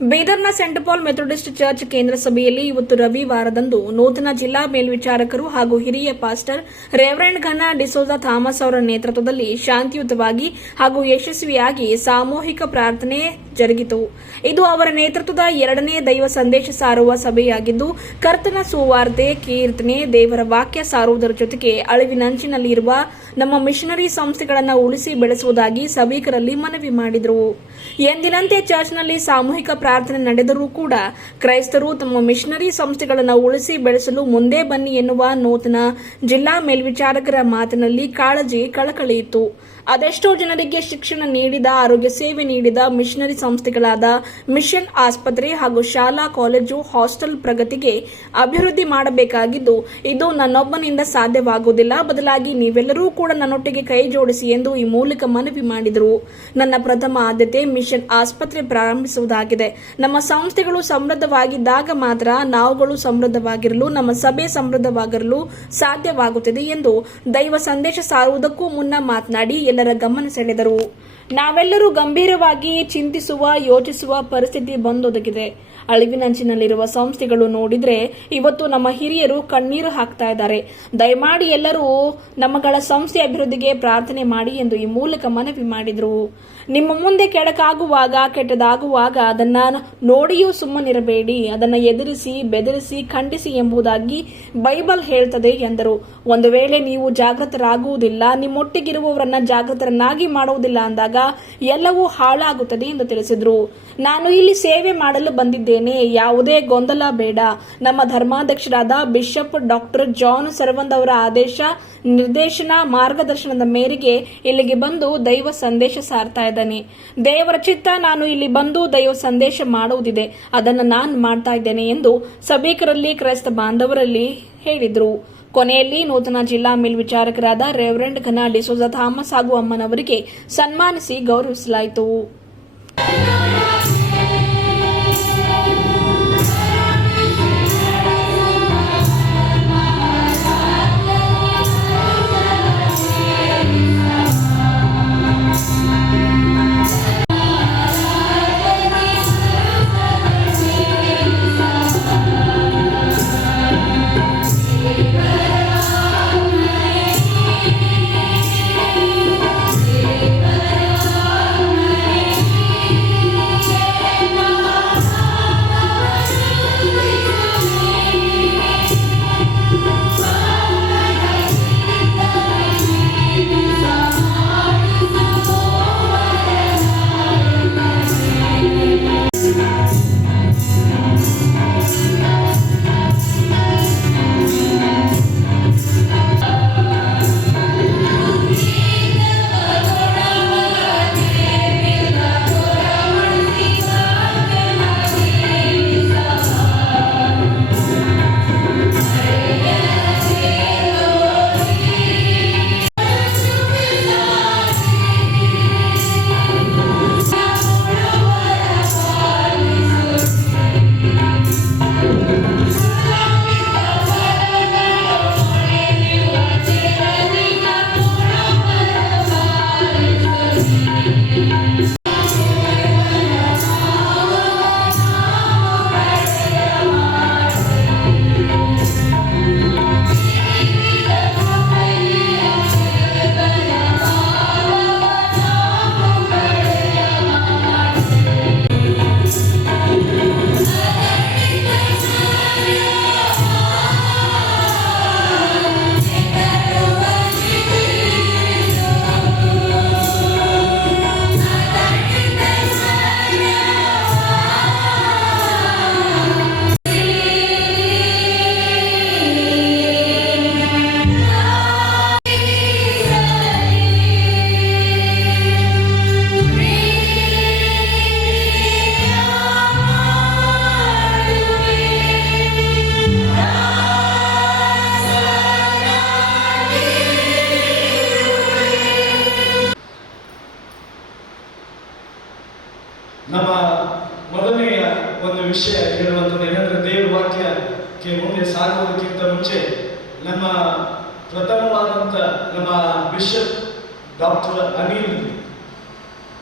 ಬೀದರ್ನ scent Paul Methodist church ಕೇಂದ್ರ ಸಭೆಯಲ್ಲಿ ಇವತ್ತು ರವಿವಾರದಂದು ನೂತನ ಜಿಲ್ಲಾ ಮೇಲ್ವಿಚಾರಕರು ಹಾಗೂ ಹಿರಿಯ ಪಾಸ್ಟರ್ ರೆವರೆಂಡ್ ಘನ ಡಿಸೋಜಾ ಥಾಮಸ್ ಅವರ ನೇತೃತ್ವದಲ್ಲಿ ಶಾಂತಿಯುತವಾಗಿ ಹಾಗೂ ಯಶಸ್ವಿಯಾಗಿ ಸಾಮೂಹಿಕ ಪ್ರಾರ್ಥನೆ ಜರುಗಿತು. ಇದು ಅವರ ನೇತೃತ್ವದ ಎರಡನೇ ದೈವ ಸಂದೇಶ ಸಾರುವ ಸಭೆಯಾಗಿದ್ದು, ಕರ್ತನ ಸುವಾರ್ತೆ ಕೀರ್ತನೆ ದೇವರ ವಾಕ್ಯ ಸಾರುವುದರ ಜೊತೆಗೆ ಅಳಿವಿನಂಚಿನಲ್ಲಿರುವ ನಮ್ಮ ಮಿಷನರಿ ಸಂಸ್ಥೆಗಳನ್ನು ಉಳಿಸಿ ಬೆಳೆಸುವುದಾಗಿ ಸಭಿಕರಲ್ಲಿ ಮನವಿ ಮಾಡಿದರು. ಎಂದಿನಂತೆ ಚರ್ಚ್ನಲ್ಲಿ ಸಾಮೂಹಿಕ ಪ್ರಾರ್ಥನೆ ನಡೆದರೂ ಕೂಡ ಕ್ರೈಸ್ತರು ತಮ್ಮ ಮಿಷನರಿ ಸಂಸ್ಥೆಗಳನ್ನು ಉಳಿಸಿ ಬೆಳೆಸಲು ಮುಂದೆ ಬನ್ನಿ ಎನ್ನುವ ನೂತನ ಜಿಲ್ಲಾ ಮೇಲ್ವಿಚಾರಕರ ಮಾತಿನಲ್ಲಿ ಕಾಳಜಿ ಕಳಕಳಿಯಿತು. ಅದೆಷ್ಟೋ ಜನರಿಗೆ ಶಿಕ್ಷಣ ನೀಡಿದ, ಆರೋಗ್ಯ ಸೇವೆ ನೀಡಿದ ಮಿಷನರಿ ಸಂಸ್ಥೆಗಳಾದ ಮಿಷನ್ ಆಸ್ಪತ್ರೆ ಹಾಗೂ ಶಾಲಾ, ಕಾಲೇಜು, ಹಾಸ್ಟೆಲ್ ಪ್ರಗತಿಗೆ ಅಭಿವೃದ್ಧಿ ಮಾಡಬೇಕಾಗಿದ್ದು, ಇದು ನನ್ನೊಬ್ಬನಿಂದ ಸಾಧ್ಯವಾಗುವುದಿಲ್ಲ. ಬದಲಾಗಿ ನೀವೆಲ್ಲರೂ ಕೂಡ ನನ್ನೊಟ್ಟಿಗೆ ಕೈ ಜೋಡಿಸಿ ಎಂದು ಈ ಮೂಲಕ ಮನವಿ ಮಾಡಿದರು. ನನ್ನ ಪ್ರಥಮ ಆದ್ಯತೆ ಮಿಷನ್ ಆಸ್ಪತ್ರೆ ಪ್ರಾರಂಭಿಸುವುದಾಗಿದೆ. ನಮ್ಮ ಸಂಸ್ಥೆಗಳು ಸಮೃದ್ಧವಾಗಿದ್ದಾಗ ಮಾತ್ರ ನಾವುಗಳು ಸಮೃದ್ಧವಾಗಿರಲು, ನಮ್ಮ ಸಭೆ ಸಮೃದ್ಧವಾಗಿರಲು ಸಾಧ್ಯವಾಗುತ್ತದೆ ಎಂದು ದೈವ ಸಂದೇಶ ಸಾರುವುದಕ್ಕೂ ಮುನ್ನ ಮಾತನಾಡಿ ಎಲ್ಲರ ಗಮನ ಸೆಳೆದರು. ನಾವೆಲ್ಲರೂ ಗಂಭೀರವಾಗಿ ಚಿಂತಿಸುವ, ಯೋಚಿಸುವ ಪರಿಸ್ಥಿತಿ ಬಂದೊದಗಿದೆ. ಅಳಿವಿನಂಚಿನಲ್ಲಿರುವ ಸಂಸ್ಥೆಗಳು ನೋಡಿದ್ರೆ ಇವತ್ತು ನಮ್ಮ ಹಿರಿಯರು ಕಣ್ಣೀರು ಹಾಕ್ತಾ ಇದ್ದಾರೆ. ದಯಮಾಡಿ ಎಲ್ಲರೂ ನಮ್ಮಗಳ ಸಂಸ್ಥೆ ಅಭಿವೃದ್ಧಿಗೆ ಪ್ರಾರ್ಥನೆ ಮಾಡಿ ಎಂದು ಈ ಮೂಲಕ ಮನವಿ ಮಾಡಿದರು. ನಿಮ್ಮ ಮುಂದೆ ಕೆಡಕಾಗುವಾಗ, ಕೆಟ್ಟದಾಗುವಾಗ ಅದನ್ನ ನೋಡಿಯೂ ಸುಮ್ಮನಿರಬೇಡಿ. ಅದನ್ನ ಎದುರಿಸಿ, ಬೆದರಿಸಿ, ಖಂಡಿಸಿ ಎಂಬುದಾಗಿ ಬೈಬಲ್ ಹೇಳ್ತದೆ ಎಂದರು. ಒಂದು ವೇಳೆ ನೀವು ಜಾಗೃತರಾಗುವುದಿಲ್ಲ, ನಿಮ್ಮೊಟ್ಟಿಗಿರುವವರನ್ನ ಜಾಗೃತರನ್ನಾಗಿ ಮಾಡುವುದಿಲ್ಲ ಅಂದಾಗ ಎಲ್ಲವೂ ಹಾಳಾಗುತ್ತದೆ ಎಂದು ತಿಳಿಸಿದರು. ನಾನು ಇಲ್ಲಿ ಸೇವೆ ಮಾಡಲು ಬಂದಿದ್ದೇನೆ. ಯಾವುದೇ ಗೊಂದಲ ಬೇಡ. ನಮ್ಮ ಧರ್ಮಾಧ್ಯಕ್ಷರಾದ ಬಿಷಪ್ ಡಾಕ್ಟರ್ ಜಾನ್ ಸರ್ವಂದ್ ಅವರ ಆದೇಶ ನಿರ್ದೇಶನ ಮಾರ್ಗದರ್ಶನದ ಮೇರೆಗೆ ಇಲ್ಲಿಗೆ ಬಂದು ದೈವ ಸಂದೇಶ ಸಾರ್ತಾ ಇದ್ದಾನೆ ದೇವರ ಚಿತ್ತ ನಾನು ಇಲ್ಲಿ ಬಂದು ದೈವ ಸಂದೇಶ ಮಾಡುವುದಿದೆ. ಅದನ್ನು ನಾನು ಮಾಡ್ತಾ ಇದ್ದೇನೆ ಎಂದು ಸಭಿಕರಲ್ಲಿ, ಕ್ರೈಸ್ತ ಬಾಂಧವರಲ್ಲಿ ಹೇಳಿದರು. ಕೊನೆಯಲ್ಲಿ ನೂತನ ಜಿಲ್ಲಾ ಮೇಲ್ವಿಚಾರಕರಾದ ರೆವರೆಂಡ್ ಕನಾಡಿ ಡಿಸೋಜಾ ಥಾಮಸ್ ಹಾಗೂ ಅಮ್ಮನವರಿಗೆ ಸನ್ಮಾನಿಸಿ ಗೌರವಿಸಲಾಯಿತು.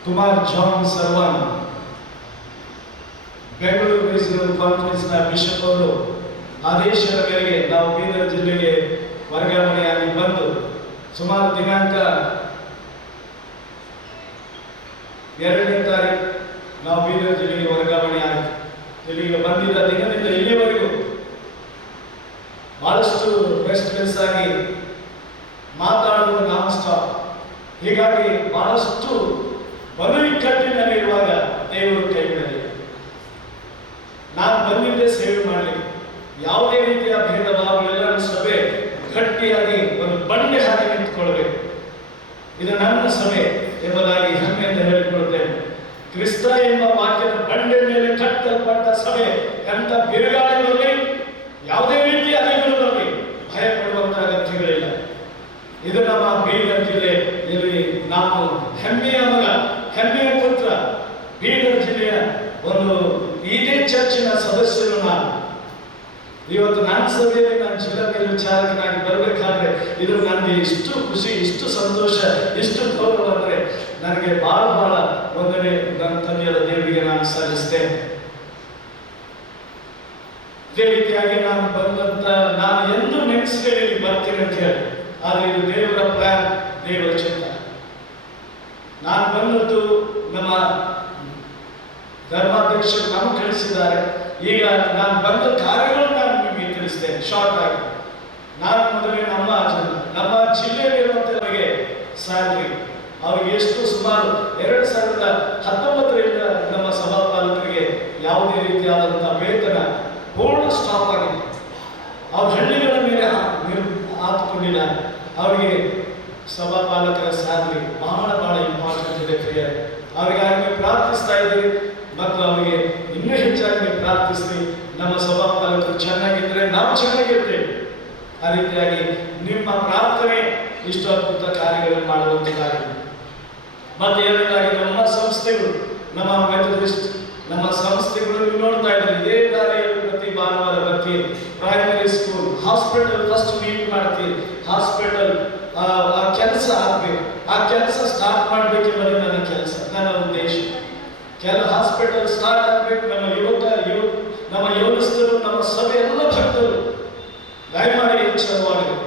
ಕುಮಾರ್ ಜಾನ್ ಸರ್ವಾನ್ ಬೆಂಗಳೂರು ರೀಜನಲ್ ಕಾನ್ಫರೆನ್ಸ್ನ ಬಿಷಪ್ ಅವರು ಆದೇಶದ ಮೇರೆಗೆ ನಾವು ಬೀದರ್ ಜಿಲ್ಲೆಗೆ ವರ್ಗಾವಣೆಯಾಗಿ ಬಂದು ಸುಮಾರು ದಿನಾಂಕ ಎರಡನೇ ತಾರೀಕು ನಾವು ಬೀದರ್ ಜಿಲ್ಲೆಗೆ ವರ್ಗಾವಣೆ ಆಯಿತು ಇಲ್ಲಿಗೆ ಬಂದಿದ್ದ ದಿನದಿಂದ ಇಲ್ಲಿಯವರೆಗೂ ಬಹಳಷ್ಟು ರೆಸ್ಟ್ಲೆಸ್ ಆಗಿ ಮಾತಾಡಲು ನಾನ್ ಸ್ಟಾಪ್ ಹೀಗಾಗಿ ಬಹಳಷ್ಟು ಬಲು ಇಕ್ಕಟ್ಟಿನಲ್ಲಿರುವಾಗ ದೇವರು ಕೈಗಳಲ್ಲಿ ನಾನು ಬಂದಿದ್ದೆ ಸೇವೆ ಮಾಡಲಿ. ಯಾವುದೇ ರೀತಿಯ ಭೇದ ಭಾವಗಳೆಲ್ಲ ಸಭೆ ಗಟ್ಟಿಯಾಗಿ ಒಂದು ಬಂಡೆ ಹಾಗೆ ನಿಂತ್ಕೊಳ್ಬೇಕು. ಇದು ನನ್ನ ಸಭೆ ಎಂಬುದಾಗಿ ಅಂತ ಹೇಳಿಕೊಳ್ತೇನೆ ಕ್ರಿಸ್ತ ಎಂಬ ವಾಕ್ಯದ ಬಂಡೆ ಮೇಲೆ ಕಟ್ಟಲ್ಪಟ್ಟ ಸಭೆ ಎಂತ ಬಿರುಗಾಳಿ ಬರಲಿ? ಯಾವುದೇ ರೀತಿಯ ಅಲೆಗಳು ಬರಲಿ ಭಯ ಪಡುವಂತಹ ಅಗತ್ಯಗಳಿಲ್ಲ. ಇದು ನಮ್ಮ ಬೀದರ್ ಜಿಲ್ಲೆ. ಇಲ್ಲಿ ನಾವು ಹೆಮ್ಮೆಯ ಪುತ್ರ ಬೀದರ್ ಜಿಲ್ಲೆಯ ಒಂದು ಇದೇ ಚರ್ಚಿನ ಸದಸ್ಯರು ನಾನು ಇವತ್ತು ನಾನು ಸಭೆಯಲ್ಲಿ ನಾನು ಜಿಲ್ಲಾ ಮೇಲ್ವಿಚಾರಕನಾಗಿ ಬರಬೇಕಾದ್ರೆ ಇದು ನನಗೆ ಇಷ್ಟು ಖುಷಿ ಇಷ್ಟು ಸಂತೋಷ ಇಷ್ಟು ಗೌರವ ಅಂದರೆ ನನಗೆ ಬಹಳ ಬಹಳ ಒಂದನೇ ನನ್ನ ತಂದೆಯರ ದೇವರಿಗೆ ನಾನು ಸಲ್ಲಿಸ್ತೇನೆ. ಇದೇ ರೀತಿಯಾಗಿ ನಾನು ಬಂದಂತ, ನಾನು ಎಂದು ನೆಕ್ಸ್ಟ್ ಇಲ್ಲಿ ಬರ್ತೀನಿ ಅಂತ ಹೇಳಿ. ಆದರೆ ಇದು ದೇವರ ಪ್ಲಾನ್ ದೇವರ ಚಿಂತ ನಾನು ಬಂದದ್ದು ನಮ್ಮ ಧರ್ಮಾಧ್ಯಕ್ಷರು ನಮಗೆ ಕಳಿಸಿದ್ದಾರೆ ಈಗ ನಾನು ಬಂದ ಕಾರ್ಯಗಳನ್ನು ನಾನು ನಿಮಗೆ ತಿಳಿಸ್ತೇನೆ. ಶಾರ್ಟ್ ಆಗಿ. ನಾನು ಮೊದಲು ನಮ್ಮ ನಮ್ಮ ಜಿಲ್ಲೆಯಲ್ಲಿರುವಂತವರಿಗೆ ಸ್ಯಾಲ್ರಿ ಅವ್ರಿಗೆ ಎಷ್ಟು ಸುಮಾರು ಎರಡು ಸಾವಿರದ ಹತ್ತೊಂಬತ್ತರಿಂದ ನಮ್ಮ ಸಭಾಪಾಲಕರಿಗೆ ಯಾವುದೇ ರೀತಿಯಾದಂತಹ ವೇತನ ಪೂರ್ಣ ಸ್ಟಾಪ್ ಆಗಿದೆ. ಅವ್ರ ಹಳ್ಳಿಗಳ ಮೇಲೆ ಹಾಕಿಕೊಂಡಿಲ್ಲ. ಅವರಿಗೆ ಸಭಾಪಾಲಕರ ಸ್ಯಾಲ್ರಿ ಬಹಳ ಬಹಳ ಇಂಪಾರ್ಟೆಂಟ್ ಇದೆ ಕ್ರಿಯೆ ಅವರಿಗಾಗಿ ಪ್ರಾರ್ಥಿಸ್ತಾ ಇದ್ದೀರಿ ಮತ್ತು ಅವರಿಗೆ ಇನ್ನೂ ಹೆಚ್ಚಾಗಿ ಪ್ರಾರ್ಥಿಸಿ, ನಮ್ಮ ಸಭಾಪಾಲಕರು ಚೆನ್ನಾಗಿದ್ದರೆ ನಾವು ಚೆನ್ನಾಗಿರ್ತೇವೆ. ಆ ರೀತಿಯಾಗಿ ನಿಮ್ಮ ಪ್ರಾರ್ಥನೆ ಇಷ್ಟು ಅದ್ಭುತ ಕಾರ್ಯಗಳನ್ನು ಮಾಡುವಂಥದ್ದಾಗಿದೆ ಮತ್ತೆ ಎರಡನೇದಾಗಿ ನಮ್ಮ ಸಂಸ್ಥೆಗಳು, ನಮ್ಮ ಮೆಥಡಿಸ್ಟ್, ನಮ್ಮ ಸಂಸ್ಥೆಗಳು ನೀವು ನೋಡ್ತಾ ಇದ್ದೀರಿ, ಇದೇ ದಾರಿಯಲ್ಲಿ ಪ್ರತಿ ಭಾನುವಾರ ಬರ್ತೀವಿ primary school hospital first meet ಮಾಡ್ತೀವಿ ಹಾಸ್ಪಿಟಲ್ ಆ ಕೆಲಸ ಆಗ್ಬೇಕು. ಆ ಕೆಲಸ ಸ್ಟಾರ್ಟ್ ಮಾಡಬೇಕೆಂಬುದೇ ನನ್ನ ಕೆಲಸ, ನನ್ನ ಉದ್ದೇಶ. ಕೆಲ ಹಾಸ್ಪಿಟಲ್ ಸ್ಟಾರ್ಟ್ ಆಗಬೇಕು. ನಮ್ಮ ಯುವಕ ಯುವ ನಮ್ಮ ಯೌವನಸ್ಥರು ನಮ್ಮ ಸಭೆ ಎಲ್ಲ ಭಕ್ತರು. ದಯಮಾಡಿ ಎಚ್ಚರವಾಗಬೇಕು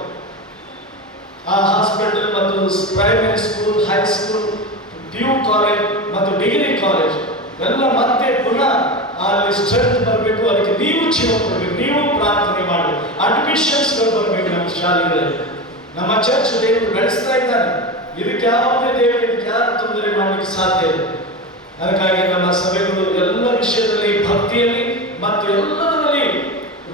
ಆ ಹಾಸ್ಪಿಟಲ್ ಮತ್ತು primary school high school P U college ಮತ್ತು ಡಿಗ್ರಿ ಕಾಲೇಜ್ ಎಲ್ಲ ಮತ್ತೆ ಪುನಃ ಅಲ್ಲಿ ಸ್ಟ್ರೆಂತ್ ಬರಬೇಕು. ಅದಕ್ಕೆ ನೀವು ಜೀವ ಕೊಡಬೇಕು ನೀವು ಪ್ರಾರ್ಥನೆ ಮಾಡಿ. ಅಡ್ಮಿಷನ್ಸ್ ಬರಬೇಕು ನಮ್ಮ ಶಾಲೆಗಳಲ್ಲಿ. ನಮ್ಮ ಚರ್ಚ್ ದೇವರು ಬೆಳೆಸ್ತಾ ಇದ್ದಾರೆ. ಇದಕ್ಕೆ ಯಾವುದೇ ದೇವರು ಯಾರು ತೊಂದರೆ ಮಾಡಲಿಕ್ಕೆ ಸಾಧ್ಯ ಇಲ್ಲ. ಅದಕ್ಕಾಗಿ ನಮ್ಮ ಸಭೆಗಳು ಎಲ್ಲ ವಿಷಯದಲ್ಲಿ ಭಕ್ತಿಯಲ್ಲಿ ಮತ್ತು ಎಲ್ಲದರಲ್ಲಿ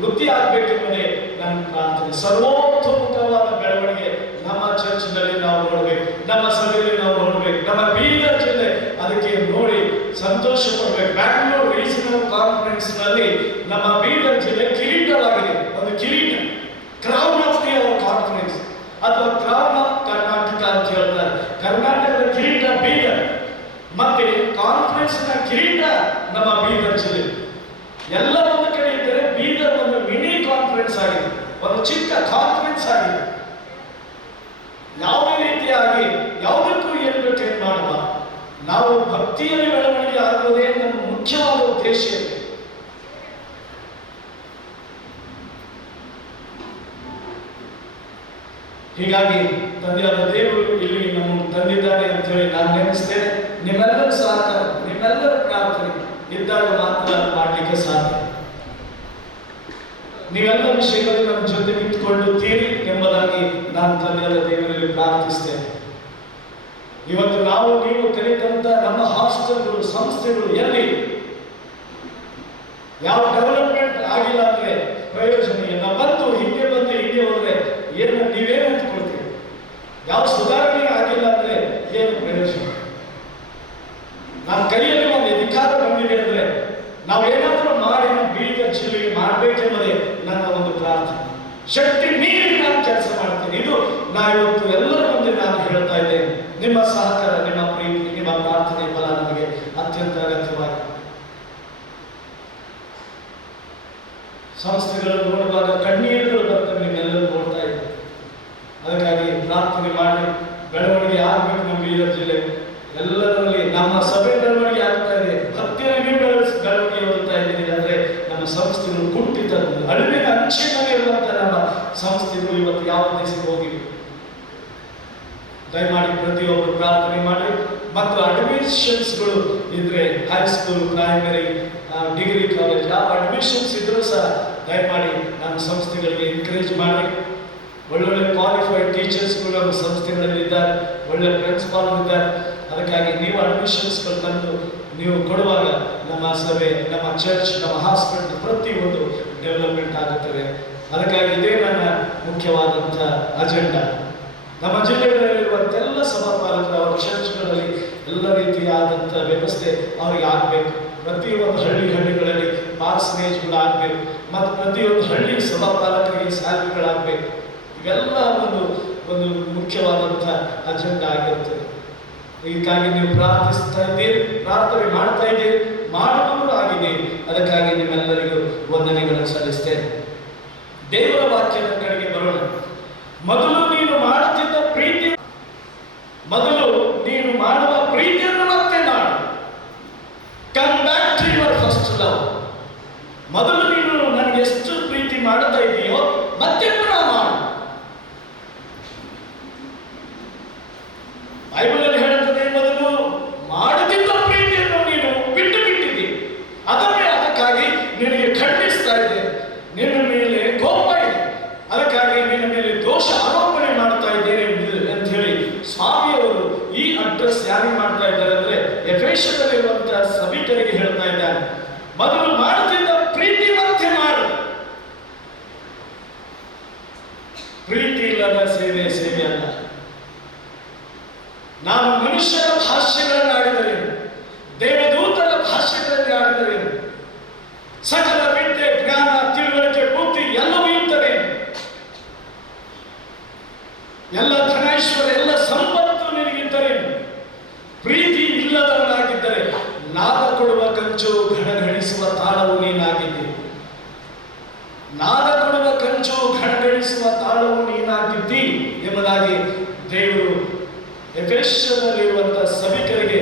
ವೃತ್ತಿ ಆಗಬೇಕೆಂಬುದೇ ನನ್ನ ಪ್ರಾರ್ಥನೆ. ಸರ್ವೋತ್ತಮವಾದ ಬೆಳವಣಿಗೆ ನಮ್ಮ ಚರ್ಚ್ನಲ್ಲಿ ನಾವು ನೋಡಬೇಕು, ನಮ್ಮ ಸಭೆಯಲ್ಲಿ ನಾವು ನೋಡಬೇಕು, ನಮ್ಮ ಬೀದರ್ ಜಿಲ್ಲೆ ಅದಕ್ಕೆ ನೋಡಿ ಸಂತೋಷ ಪಡಬೇಕು. ಬ್ಯಾಂಗ್ಳೂರ್ ರೀಜನಲ್ ಕಾನ್ಫರೆನ್ಸ್ನಲ್ಲಿ ನಮ್ಮ ಬೀದರ್ ಜಿಲ್ಲೆ ಕಿರೀಟವಾಗಿದೆ ಒಂದು ಕಿರೀಟ crown of the our conference ಅಥವಾ ಕ್ರೌನ್ ಆಫ್ ಕರ್ನಾಟಕ ಅಂತ ಹೇಳ್ತಾರೆ ಕರ್ನಾಟಕದ ಕಿರೀಟ ಬೀದರ್ ಮತ್ತೆ ಕಾನ್ಫರೆನ್ಸ್ನ ಕಿರೀಟ ನಮ್ಮ ಬೀದರ್ ಜಿಲ್ಲೆ ಎಲ್ಲ ಒಂದು ಕಡೆ ಇದ್ದರೆ ಬೀದರ್ ಒಂದು ಮಿನಿ ಕಾನ್ಫರೆನ್ಸ್ ಆಗಿದೆ ಒಂದು ಚಿಕ್ಕ ಕಾನ್ಫಿಡೆನ್ಸ್ ಆಗಿದೆ. ಯಾವುದೇ ರೀತಿಯಾಗಿ ಯಾವುದಕ್ಕೂ ಎಂಟರ್ಟೈನ್ ಮಾಡುವ ನಾವು ಭಕ್ತಿಯಲ್ಲಿ ಬೆಳವಣಿಗೆ ಆಗುವುದೇ ನಮ್ಮ ಮುಖ್ಯವಾದ ಉದ್ದೇಶ ಹೀಗಾಗಿ ತಂದೆಯಾದ ದೇವರು ಇಲ್ಲಿ ನಮ್ಮ ತಂದಿದ್ದಾರೆ ಅಂತ ಹೇಳಿ ನಾನು ನೆನೆಸ್ತೇನೆ. ನಿಮ್ಮೆಲ್ಲರೂ ಸಹಕಾರ, ನಿಮ್ಮೆಲ್ಲರ ಪ್ರಾರ್ಥನೆ ಇದ್ದಾಗ ಮಾತ್ರ ಮಾಡಲಿಕ್ಕೆ ಸಾಧ್ಯ. ನೀವೆಲ್ಲ ವಿಷಯದಲ್ಲಿ ನಮ್ಮ ಜೊತೆ ನಿಂತ್ಕೊಳ್ಳುತ್ತೀರಿ ಎಂಬುದಾಗಿ ನಾನು ತಂದೆಯಾದ ದೇವರಲ್ಲಿ ಪ್ರಾರ್ಥಿಸ್ತೇನೆ. ಇವತ್ತು ನಾವು ನೀವು ಕಲಿತಂತ ನಮ್ಮ ಹಾಸ್ಟೆಲ್ಗಳು, ಸಂಸ್ಥೆಗಳು ಎಲ್ಲಿ? ಯಾವ ಡೆವಲಪ್ಮೆಂಟ್ ಆಗಿಲ್ಲ ಅಂದ್ರೆ ಪ್ರಯೋಜನ ಬಂದು ಹಿಂಗೆ ಬಂದು ಹಿಂಗೆ ಹೋದ್ರೆ ಏನು ನೀವೇನು ಅಂದ್ಕೊಳ್ತೀರಿ? ಯಾವ ಸುಧಾರಣೆ ಆಗಿಲ್ಲ ಅಂದ್ರೆ ಏನು ಪ್ರಯೋಜನ ನಮ್ಮ ಕೈಯಲ್ಲಿ ಒಂದು ಅಧಿಕಾರ ಬಂದಿದೆ ಅಂದ್ರೆ ನಾವೇನಾದ್ರೂ ಮಾಡಿ ನಮ್ಮ ಬೀಗ ಜಿಲ್ಲೆಗೆ ಮಾಡಬೇಕೆಂಬುದೇ ನನ್ನ ಒಂದು ಪ್ರಾರ್ಥನೆ ಶಕ್ತಿ ಮೀರಿ ನಾನು ಕೆಲಸ ಮಾಡ್ತೀನಿ ಇದು ನಾ ಇವತ್ತು ಎಲ್ಲರ ಮುಂದೆ ನಾನು ಹೇಳ್ತಾ ಇದ್ದೇನೆ ನಿಮ್ಮ ಸಹಕಾರ ನಿಮ್ಮ ಪ್ರೀತಿ ನಿಮ್ಮ ಪ್ರಾರ್ಥನೆ ಫಲ ನನಗೆ ಅತ್ಯಂತ ಅಗತ್ಯವಾಗಿದೆ ಸಂಸ್ಥೆಗಳನ್ನು ನೋಡುವಾಗ ಕಣ್ಣೀರುಗಳು ಬರ್ತವೆ ನಿಮ್ಮೆಲ್ಲರೂ ನೋಡ್ತಾ ಇದ್ದೀವಿ ಅದಕ್ಕಾಗಿ ಪ್ರಾರ್ಥನೆ ಮಾಡಿ ಬೆಳವಣಿಗೆ ಆಗಬೇಕು ನಮ್ಮ ಬೀದರ್ ಜಿಲ್ಲೆ ಎಲ್ಲದರಲ್ಲಿ ನಮ್ಮ ಸಭೆ ಬೆಳವಣಿಗೆ ಆಗ್ತಾ ಇದೆ ಭಕ್ತಿಯಲ್ಲಿ ನೀವು ಬೆಳೆಸ್ ಬೆಳವಣಿಗೆ ಹೊಂದ್ತಾ ಇದೆ ನಮ್ಮ ಸಂಸ್ಥೆಗಳು ಕುಂಠಿತ ಅಳಿವಿನ ಅಂಚಿನಲ್ಲಿ ಇರುವಂತ ನಮ್ಮ ಸಂಸ್ಥೆಗಳು ಇವತ್ತು ಯಾವ ದೇಶಕ್ಕೆ ಹೋಗಿವೆ ದಯಮಾಡಿ ಪ್ರತಿಯೊಬ್ಬರು ಪ್ರಾರ್ಥನೆ ಮಾಡಿ. ಮತ್ತು ಅಡ್ಮಿಷನ್ಸ್ಗಳು ಇದ್ರೆ high school primary degree college ಯಾವ ಅಡ್ಮಿಷನ್ಸ್ ಇದ್ರೂ ಸಹ ದಯಮಾಡಿ ನಮ್ಮ ಸಂಸ್ಥೆಗಳಿಗೆ ಎನ್ಕರೇಜ್ ಮಾಡಿ. ಒಳ್ಳೊಳ್ಳೆ ಕ್ವಾಲಿಫೈಡ್ ಟೀಚರ್ಸ್ಗಳು ನಮ್ಮ ಸಂಸ್ಥೆಗಳಲ್ಲಿ ಇದ್ದಾರೆ. ಒಳ್ಳೆ ಪ್ರಿನ್ಸಿಪಾಲ್ ಇದ್ದಾರೆ. ಅದಕ್ಕಾಗಿ ನೀವು ಅಡ್ಮಿಷನ್ಸ್ಗಳು ತಂದು ನೀವು ಕೊಡುವಾಗ ನಮ್ಮ ಸಭೆ, ನಮ್ಮ ಚರ್ಚ್ ನಮ್ಮ ಹಾಸ್ಪಿಟಲ್ ಪ್ರತಿಯೊಂದು ಡೆವಲಪ್ಮೆಂಟ್ ಆಗುತ್ತವೆ ಅದಕ್ಕಾಗಿ ಇದೇ ನನ್ನ ಮುಖ್ಯವಾದಂಥ ಅಜೆಂಡಾ ನಮ್ಮ ಜಿಲ್ಲೆಗಳಲ್ಲಿರುವಂತೆಲ್ಲ ಸಭಾಪಾಲಕರು ಅವರ ಚರ್ಚ್ಗಳಲ್ಲಿ ಎಲ್ಲ ರೀತಿಯಾದಂಥ ವ್ಯವಸ್ಥೆ ಅವರಿಗೆ ಆಗಬೇಕು. ಪ್ರತಿಯೊಂದು ಹಳ್ಳಿ ಹಳ್ಳಿಗಳಲ್ಲಿ ಪಾರ್ಸನೇಜ್ಗಳು ಆಗಬೇಕು ಮತ್ತು ಪ್ರತಿಯೊಂದು ಹಳ್ಳಿ ಸಭಾಪಾಲಕರಿಗೆ ಸಾಧ್ಯಗಳಾಗಬೇಕು ಇವೆಲ್ಲ ಒಂದು ಒಂದು ಮುಖ್ಯವಾದಂಥ ಅಜೆಂಡಾ ಆಗಿರುತ್ತದೆ. ಇದಕ್ಕಾಗಿ ನೀವು ಪ್ರಾರ್ಥಿಸ್ತಾ ಇದ್ದೀರಿ, ಪ್ರಾರ್ಥನೆ ಮಾಡ್ತಾ ಇದ್ದೀರಿ ಮಾಡುವುದು ಆಗಿದೆ ಅದಕ್ಕಾಗಿ ನಿಮ್ಮೆಲ್ಲರಿಗೂ ವಂದನೆಗಳನ್ನು ಸಲ್ಲಿಸ್ತೇನೆ. ದೇವರ ವಾಕ್ಯದ ಕಡೆಗೆ ಬರೋಣ. ಮೊದಲು ನೀನು ಮಾಡುತ್ತಿದ್ದ ಪ್ರೀತಿ ಮೊದಲು ನೀನು ಮಾಡುವ ಪ್ರೀತಿಯನ್ನು ಮತ್ತೆ ಮಾಡು come back to your first love ಮೊದಲು ನೀನು ನನಗೆ ಎಷ್ಟು ಪ್ರೀತಿ ಮಾಡುತ್ತಾ ಇದೆಯೋ ಮತ್ತೆ ಪುನಃ ಮಾಡು ಬೈಬಲಲ್ಲಿ ಹೇಳುತ್ತದೆ ಮೊದಲು ಮಾಡುತ್ತಿದ್ದ ಪ್ರೀತಿಯನ್ನು ನೀನು ಬಿಟ್ಟು ಬಿಟ್ಟಿದ್ದಿ ಅದನ್ನೇ ಅದಕ್ಕಾಗಿ ನಿನಗೆ ಖಂಡಿಸ್ತಾ ಇದೆ ನಿನ್ನ ಮೇಲೆ ಕೋಪ ಇದೆ ಅದಕ್ಕಾಗಿ ನಿನ್ನ ಮೇಲೆ ದೋಷ ಆರೋಪಣೆ ಮಾಡ್ತಾ ಇದ್ದೇನೆ ಎಂದು- ಅಂತ ಹೇಳಿ ಸ್ವಾಮಿಯವರು ಈ ಅಡ್ರೆಸ್ ಯಾರಿಗೆ ಮಾಡ್ತಾ ಇದ್ದಾರೆ ಅಂದ್ರೆ ಯಥೇಶದಲ್ಲಿರುವಂತಹ ಸಭಿಕರಿಗೆ ಹೇಳ್ತಾ ಇದ್ದಾರೆ ಮೊದಲು ಮಾಡುತ್ತಿದ್ದ ಪ್ರೀತಿ ಮತ್ತೆ ಮಾಡು ಪ್ರೀತಿ ಇಲ್ಲದ ಸೇವೆ ಸೇವೆ ಅಲ್ಲ ನಾನು ಮನುಷ್ಯರ ಭಾಷೆಗಳನ್ನು ಆಡಿದರೇನು ದೇವದೂತರ ಭಾಷೆಗಳಲ್ಲಿ ಆಡಿದರೇನು ಸಕಲ ವಿದ್ಯೆ ಜ್ಞಾನ ತಿಳುವಳಿಕೆ ಬುದ್ಧಿ ಎಲ್ಲವೂ ಇದ್ದರೆ ಎಲ್ಲ ಧನೇಶ್ವರ, ಎಲ್ಲ ಸಂಪತ್ತು ನಿನಗಿದ್ದರೆ, ಪ್ರೀತಿ ಇಲ್ಲದವನಾಗಿದ್ದರೆ, ನಾದ ಕೊಡುವ ಕಂಚು ಘನಘಣಿಸುವ ತಾಳವು ನೀನಾಗಿದ್ದೆ ನಾದ ಕೊಡುವ ಕಂಚು ಘನಘಣಿಸುವ ತಾಳವು ನೀನಾಗಿದ್ದಿ ಎಂಬುದಾಗಿ ದೇವರು ಎಫೆಷದಲ್ಲಿರುವಂತಹ ಸಭಿಕರಿಗೆ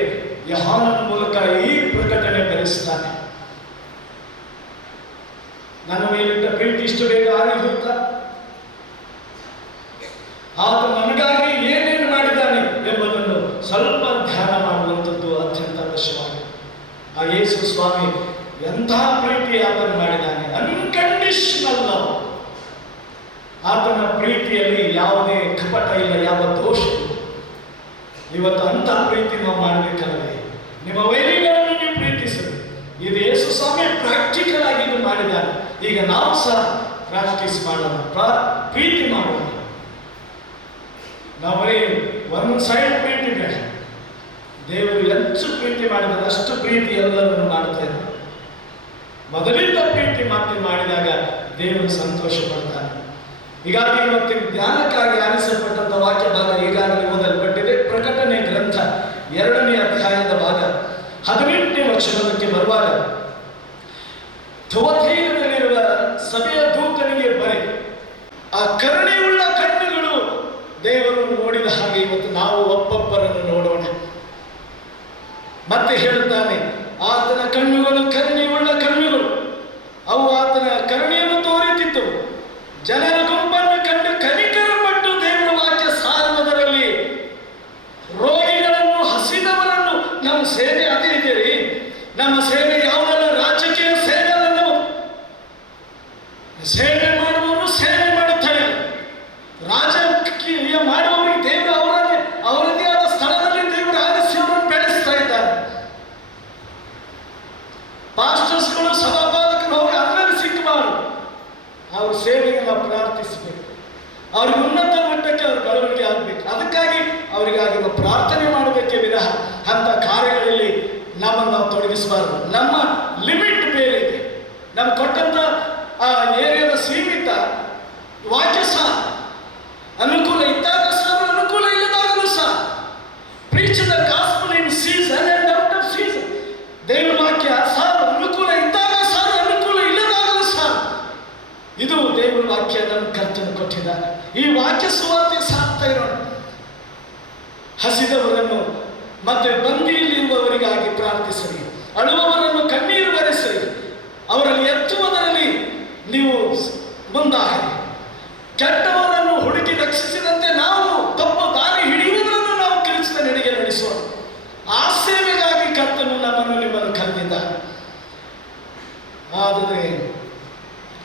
ಯಹಾನನ ಮೂಲಕ ಈ ಪ್ರಕಟಣೆ ಬರೆಸ್ತಾನೆ ನನ್ನ ಮೇಲಿಟ್ಟ ಪ್ರೀತಿ ಇಷ್ಟು ಬೇಗ ಆಗಿ ಹೋಗ್ತಾ ಆತ ನನಗಾಗಿ ಏನೇನು ಮಾಡಿದ್ದಾನೆ ಎಂಬುದನ್ನು ಸ್ವಲ್ಪ ಧ್ಯಾನ ಮಾಡುವಂಥದ್ದು ಅತ್ಯಂತ ಅವಶ್ಯವಾಗಿದೆ ಆ ಯೇಸು ಸ್ವಾಮಿ ಎಂತಹ ಪ್ರೀತಿ ಆತನು ಮಾಡಿದ್ದಾನೆ. ಅನ್ಕಂಡೀಷನಲ್ ಲವ್ ಆತನ ಪ್ರೀತಿಯಲ್ಲಿ ಯಾವುದೇ ಕಪಟ ಇಲ್ಲ, ಯಾವ ದೋಷ ಇಲ್ಲ. ಇವತ್ತು ಅಂತ ಪ್ರೀತಿ ನಾವು ಮಾಡಬೇಕಲ್ಲ ನಿಮ್ಮ ವೈರಿಗಳನ್ನು ನೀವು ಪ್ರೀತಿಸಬೇಕು. ಇದು ಯೇಸು ಸ್ವಾಮಿ ಪ್ರಾಕ್ಟಿಕಲ್ ಆಗಿ ಇದು ಮಾಡಿದ್ದಾರೆ. ಈಗ ನಾವು ಸಹ ಪ್ರಾಕ್ಟೀಸ್ ಮಾಡೋಣ, ಪ್ರಾ- ಪ್ರೀತಿ ಮಾಡೋಣ. ನಾವೇ ಒಂದು ಸೈಡ್ ಪ್ರೀತಿ ಬೇಡ ದೇವರು ಹೆಚ್ಚು ಪ್ರೀತಿ ಮಾಡಿದರೆ ಅಷ್ಟು ಪ್ರೀತಿ ಎಲ್ಲರನ್ನು ಮಾಡುತ್ತೇನೆ ಮೊದಲಿಂದ ಪ್ರೀತಿ ಮಾತ್ರ ಮಾಡಿದಾಗ ದೇವರು ಸಂತೋಷ ಪಡ್ತಾನೆ ಹೀಗಾಗಿ ಇವತ್ತಿನ ಧ್ಯಾನಕ್ಕಾಗಿ ಆರಿಸಲ್ಪಟ್ಟಂತ ವಾಕ್ಯ ಭಾಗ ಈಗಾಗಲೇ ಓದಲ್ಪಟ್ಟಿದೆ. ಪ್ರಕಟಣೆ ಗ್ರಂಥ ಎರಡನೇ ಅಧ್ಯಾಯದ ಭಾಗ ಹದಿನೆಂಟನೇ ವಚನಕ್ಕೆ ಬರುವಾಗ ಥುವಥೈನದಲ್ಲಿರುವ ಸಭೆಯ ದೂತನಿಗೆ ಬರೆ ಆ ಕರುಣೆಯುಳ್ಳ ಕಣ್ಣುಗಳು ದೇವರು ನೋಡಿದ ಹಾಗೆ ಇವತ್ತು ನಾವು ಒಬ್ಬೊಬ್ಬರನ್ನು ನೋಡೋಣ ಮತ್ತೆ ಹೇಳುತ್ತಾನೆ ಆತನ ಕಣ್ಣುಗಳು ಕರುಣೆಯುಳ್ಳ ಕಣ್ಣುಗಳು ಅವು ಆತನ ಕರುಣೆಯನ್ನು ತೋರುತ್ತಿದ್ದವು ಜನರ ಗುಂಪನ್ನು ಕಂಡು ಕನಿಕರಪಟ್ಟು ದೇವರ ವಾಕ್ಯ ಸಾರುವುದರಲ್ಲಿ ರೋಗಿಗಳನ್ನು ಹಸಿದವರನ್ನು ನಮ್ಮ ಸೇವೆ ಅದೇ ಇದೆ ರೀ ನಮ್ಮ ಸೇವೆ ಯಾವುದಲ್ಲ ರಾಜಕೀಯ ಸೇವೆ ಅಲ್ಲ ನಾವು ಸೇವೆ ಮಾಡುವವರು ಸೇವೆ ಮಾಡುತ್ತಾರೆ ರಾಜಕೀಯ ಮಾಡುವವರಿಗೆ ದೇವರು ಅವರನ್ನೇ ಅವರದೇ ಆದ ಸ್ಥಳದಲ್ಲಿ ದೇವರು ಆರಿಸಿ ಅವರನ್ನು ಬೆಳೆಸ್ತಾ ಇದ್ದಾರೆ ಪಾಸ್ಟರ್ಸ್ಗಳು ಸಭಾಪಾಲಕರು ಹೋಗಿ ಅದರಲ್ಲಿ ಸಿಕ್ಕಬಾರದು ಅವ್ರ ಸೇವೆಯನ್ನು ನಾವು ಪ್ರಾರ್ಥಿಸಬೇಕು. ಅವ್ರಿಗೆ ಉನ್ನತ ಮಟ್ಟಕ್ಕೆ ಅವ್ರ ಬೆಳವಣಿಗೆ ಆಗಬೇಕು. ಅದಕ್ಕಾಗಿ ಅವರಿಗಾಗಿ ನಾವು ಪ್ರಾರ್ಥನೆ ಮಾಡಬೇಕೇ ವಿನಃ ಅಂತ ಕಾರ್ಯಗಳಲ್ಲಿ ನಮ್ಮನ್ನು ನಾವು ತೊಡಗಿಸಬಾರ್ದು. ನಮ್ಮ ಲಿಮಿಟ್ ಬೇರೆ ಇದೆ ನಮ್ಮ ಕೊಟ್ಟಂತ ಆ ಏರಿಯಾದ ಸೀಮಿತ ವಾಕ್ಯ ಸಹ ಅನುಕೂಲ ಇದ್ದಾಗ ಸಹ, ಅನುಕೂಲ ಇಲ್ಲದಾಗಲೂ ಸಹ preached the gospel in season and out of season ದೇವರ ವಾಕ್ಯ ಸಾರು ಅನುಕೂಲ ಇದ್ದಾಗ ಸಾರು ಅನುಕೂಲ ಇಲ್ಲದಾಗಲೂ ಸಾರು ಇದು ದೇವರ ವಾಕ್ಯ ನಮ್ಮ ಕರ್ತನು ಈ ವಾಕ್ಯ ಸುವಾರ್ತೆ ಸಾಕ್ತಾ ಇರೋಣ ಹಸಿದವರನ್ನು ಮತ್ತೆ ಬಂದಿಯಲ್ಲಿರುವವರಿಗಾಗಿ ಪ್ರಾರ್ಥಿಸಲಿ. ಅಳುವವರನ್ನು ಕಣ್ಣೀರು ಬರೆಸಲಿ ಅವರಲ್ಲಿ ಎತ್ತುವುದರಲ್ಲಿ ನೀವು ಮುಂದಾಗಿ ಕೆಟ್ಟವರನ್ನು ಹುಡುಕಿ ರಕ್ಷಿಸಿದಂತೆ ನಾವು ತಮ್ಮ ದಾರಿ ಹಿಡಿಯುವುದನ್ನು ನಾವು ಕೆಲಸದ ನಡೆಗೆ ನಡೆಸೋಣ. ಆ ಸೇವೆಗಾಗಿ ಕರ್ತನು ನಮ್ಮನ್ನು ನಿಮ್ಮನ್ನು ಕರೆದಿದ್ದ. ಆದರೆ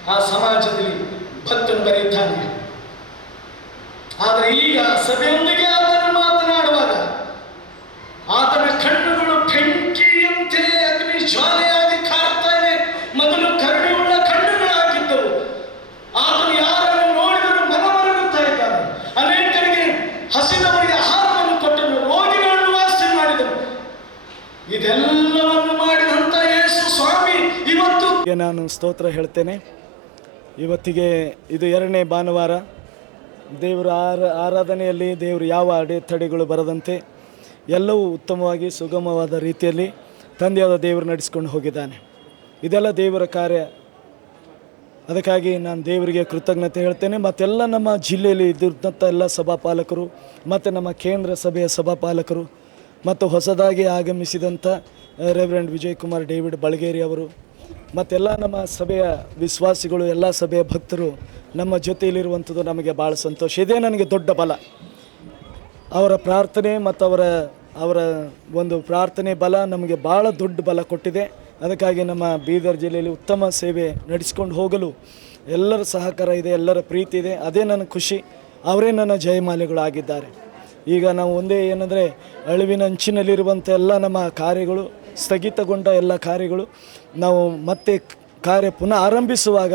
ಆ ಸಮಾಜದಲ್ಲಿ ಭಕ್ತನು ಬರೆಯುತ್ತಾನೆ ಆದರೆ ಈಗ ಸಭೆಯೊಂದಿಗೆ ಆತನು ಮಾತನಾಡುವಾಗ ಆತನ ಕಣ್ಣುಗಳು ಬೆಂಕಿಯಂತೆ ಅಗ್ನಿ ಜ್ವಾಲೆಯಾಗಿ ಕಾಡ್ತಾ ಇದೆ. ಮೊದಲು ಕರುಣೆಯುಳ್ಳ ಕಣ್ಣುಗಳಾಗಿದ್ದವು. ಆತನು ಯಾರನ್ನು ನೋಡಿದರೂ ಮನಮರಗುತ್ತಾ ಇದ್ದಾನೆ. ಅನೇಕರಿಗೆ ಹಸಿದವರಿಗೆ ಆಹಾರವನ್ನು ಕೊಟ್ಟನು, ರೋಗಿಗಳನ್ನು ವಾಸಿ ಮಾಡಿದರು ಇದೆಲ್ಲವನ್ನು ಮಾಡಿದಂತ ಯೇಸು ಸ್ವಾಮಿ ಇವತ್ತು ನಾನು ಸ್ತೋತ್ರ ಹೇಳ್ತೇನೆ. ಇವತ್ತಿಗೆ ಇದು ಎರಡನೇ ಭಾನುವಾರ. ದೇವರ ಆರ, ಆರಾಧನೆಯಲ್ಲಿ ದೇವರು ಯಾವ ಅಡೆತಡೆಗಳು ಬರದಂತೆ ಎಲ್ಲವೂ ಉತ್ತಮವಾಗಿ ಸುಗಮವಾದ ರೀತಿಯಲ್ಲಿ ತಂದೆಯಾದ ದೇವರು ನಡೆಸ್ಕೊಂಡು ಹೋಗಿದ್ದಾನೆ. ಇದೆಲ್ಲ ದೇವರ ಕಾರ್ಯ. ಅದಕ್ಕಾಗಿ ನಾನು ದೇವರಿಗೆ ಕೃತಜ್ಞತೆ ಹೇಳ್ತೇನೆ. ಮತ್ತೆಲ್ಲ ನಮ್ಮ ಜಿಲ್ಲೆಯಲ್ಲಿ ಇದ್ದಿದ್ದಂಥ ಎಲ್ಲ ಸಭಾಪಾಲಕರು, ಮತ್ತು ನಮ್ಮ ಕೇಂದ್ರ ಸಭೆಯ ಸಭಾಪಾಲಕರು, ಮತ್ತು ಹೊಸದಾಗಿ ಆಗಮಿಸಿದಂಥ ರೆವರೆಂಡ್ ವಿಜಯ್ ಕುಮಾರ್ ಡೇವಿಡ್ ಬಳಗೇರಿ ಅವರು ಮತ್ತೆಲ್ಲ ನಮ್ಮ ಸಭೆಯ ವಿಶ್ವಾಸಿಗಳು, ಎಲ್ಲ ಸಭೆಯ ಭಕ್ತರು ನಮ್ಮ ಜೊತೆಯಲ್ಲಿರುವಂಥದ್ದು ನಮಗೆ ಭಾಳ ಸಂತೋಷ. ಇದೇ ನನಗೆ ದೊಡ್ಡ ಬಲ. ಅವರ ಪ್ರಾರ್ಥನೆ ಮತ್ತು ಅವರ ಅವರ ಒಂದು ಪ್ರಾರ್ಥನೆ ಬಲ ನಮಗೆ ಭಾಳ ದೊಡ್ಡ ಬಲ ಕೊಟ್ಟಿದೆ. ಅದಕ್ಕಾಗಿ ನಮ್ಮ ಬೀದರ್ ಜಿಲ್ಲೆಯಲ್ಲಿ ಉತ್ತಮ ಸೇವೆ ನಡೆಸ್ಕೊಂಡು ಹೋಗಲು ಎಲ್ಲರ ಸಹಕಾರ ಇದೆ, ಎಲ್ಲರ ಪ್ರೀತಿ ಇದೆ. ಅದೇ ನನ್ನ ಖುಷಿ. ಅವರೇ ನನ್ನ ಜಯಮಾಲೆಗಳಾಗಿದ್ದಾರೆ. ಈಗ ನಾವು ಒಂದೇ ಏನಂದರೆ, ಅಳಿವಿನ ಅಂಚಿನಲ್ಲಿರುವಂಥ ಎಲ್ಲ ನಮ್ಮ ಕಾರ್ಯಗಳು ಸ್ಥಗಿತಗೊಂಡ ಎಲ್ಲ ಕಾರ್ಯಗಳು. ನಾವು ಮತ್ತೆ ಕಾರ್ಯ ಪುನಃ ಆರಂಭಿಸುವಾಗ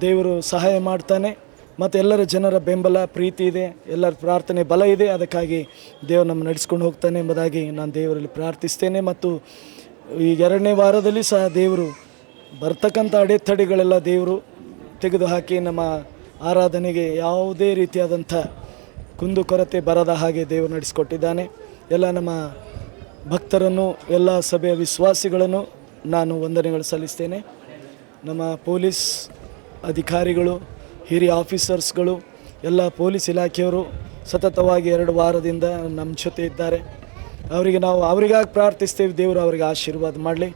ದೇವರು ಸಹಾಯ ಮಾಡ್ತಾನೆ. ಮತ್ತು ಎಲ್ಲರ ಜನರ ಬೆಂಬಲ, ಪ್ರೀತಿ ಇದೆ. ಎಲ್ಲರ ಪ್ರಾರ್ಥನೆ ಬಲ ಇದೆ. ಅದಕ್ಕಾಗಿ ದೇವರು ನಮ್ಮ ನಡೆಸ್ಕೊಂಡು ಹೋಗ್ತಾನೆ ಎಂಬುದಾಗಿ ನಾನು ದೇವರಲ್ಲಿ ಪ್ರಾರ್ಥಿಸ್ತೇನೆ. ಮತ್ತು ಈ ಎರಡನೇ ವಾರದಲ್ಲಿ ಸಹ ದೇವರು ಬರ್ತಕ್ಕಂಥ ಅಡೆತಡೆಗಳೆಲ್ಲ ದೇವರು ತೆಗೆದುಹಾಕಿ ನಮ್ಮ ಆರಾಧನೆಗೆ ಯಾವುದೇ ರೀತಿಯಾದಂಥ ಕುಂದುಕೊರತೆ ಬರದ ಹಾಗೆ ದೇವರು ನಡೆಸಿಕೊಟ್ಟಿದ್ದಾನೆ. ಎಲ್ಲ ನಮ್ಮ ಭಕ್ತರನ್ನು, ಎಲ್ಲ ಸಭೆಯ ವಿಶ್ವಾಸಿಗಳನ್ನು ನಾನು ವಂದನೆಗಳು ಸಲ್ಲಿಸ್ತೇನೆ. ನಮ್ಮ ಪೊಲೀಸ್ ಅಧಿಕಾರಿಗಳು, ಹಿರಿಯ ಆಫೀಸರ್ಸ್ಗಳು, ಎಲ್ಲ ಪೊಲೀಸ್ ಇಲಾಖೆಯವರು ಸತತವಾಗಿ ಎರಡು ವಾರದಿಂದ ನಮ್ಮ ಜೊತೆ ಇದ್ದಾರೆ. ಅವರಿಗೆ ನಾವು, ಅವರಿಗಾಗಿ ಪ್ರಾರ್ಥಿಸ್ತೇವೆ, ದೇವರು ಅವರಿಗೆ ಆಶೀರ್ವಾದ ಮಾಡಲಿ.